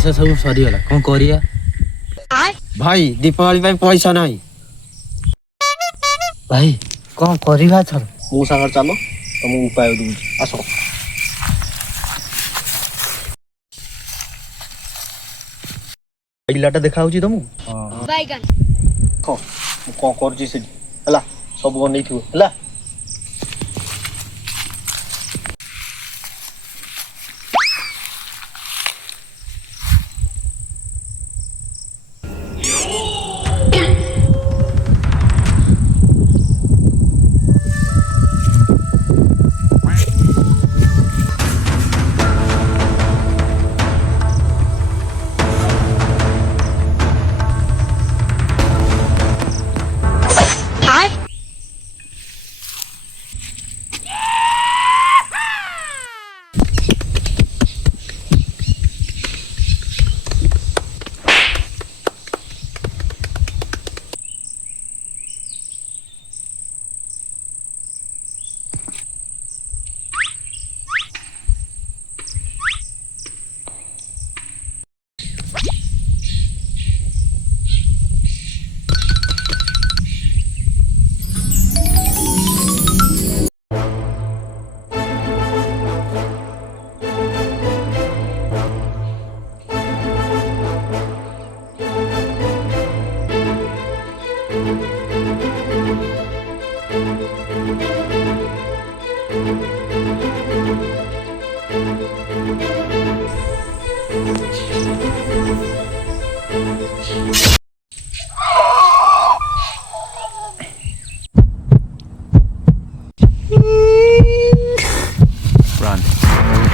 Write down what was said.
पैसा सब सरीगला कौन करिया भाई दीपावली ପାଇଁ ପଇସା ନାହିଁ। भाई कौन करिवा थर ମୋ ସାଙ୍ଗରେ ଚାଲ ତମକୁ ଉପାୟ ଦଉଛି ଆସ। ପିଲାଟା ଦେଖା ହଉଛି ତମକୁ? ବାଇଗଣ ହଁ ମୁଁ କଣ କରୁଛି ସେଠି ହେଲା ସବୁ ବନେଇଥିବ ହେଲା। Run.